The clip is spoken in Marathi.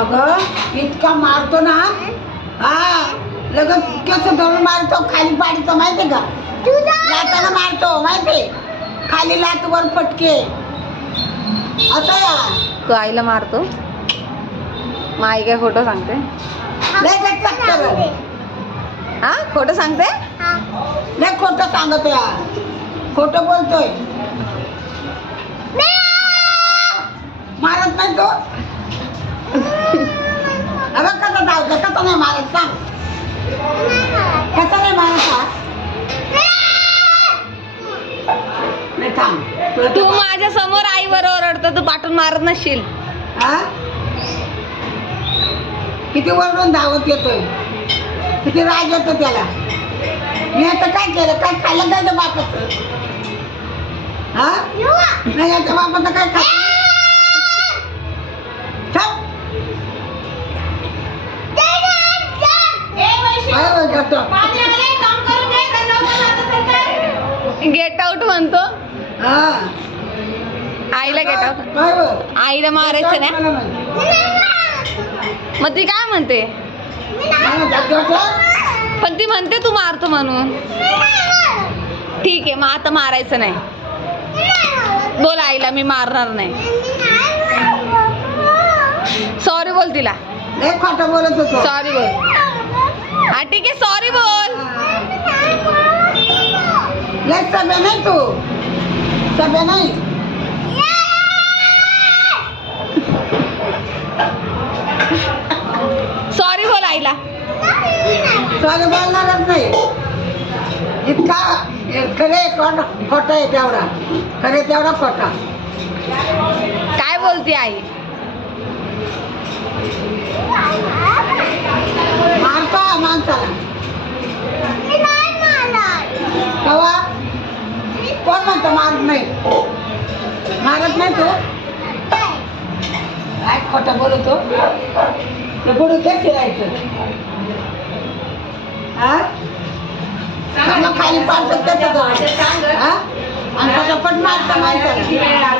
अगं इतका मारतो ना, हा लगेच केस धरून मारतो, खाली पाडतो माहितीये का? लाताना मारतो माहितीये, खाली लात वर फटके असं या. तू आईला मारतो? मग आई काय खोटं सांगते? लय गच्चक करेल. हा खोटं सांगते? लय खोटं सांगतो या, खोटं बोलतोय. मारत नाही तो. अगं कसं धावतो, कसं नाही मारत सांग, कसं नाही मारत हा? नाही थांब, तू माझ्या समोर आईवर ओरडतो, तू पाठून मारत नसशील. हा किती वरून धावत येतोय, किती राग येतो त्याला. मी आता काय केलं, काय खाल्लं काय बापाचं? हा नाही याच्या बापाचं काय खाल्लं? गेट आउट म्हणतो. आईला गेट आउट. आईला मारायचं नाही. मग ती काय म्हणते? पण ती म्हणते तू मारतो म्हणून. ठीक आहे, मग आता मारायचं नाही. बोल आईला मी मारणार नाही. सॉरी बोल तिला. लय खोटं बोलत होतो. सॉरी बोल. हा ठीक आहे, सॉरी बोल. लय सभ्य नाही तू, सभ्य नाही. सॉरी बोल आईला. सॉरी बोलणारच नाही. इतका खरे खोटा आहे तेवढा, खरे तेवढा खोटा. काय बोलते आई? मारतो हा माणसाला. कवा कोण म्हणतो मारत नाही? मारत नाही तू. काय खोटं बोलतो, ते पुढे ते फिरायचं. हा खाली पाडतात त्याचं, आणि पटापट मारतं माणसाला.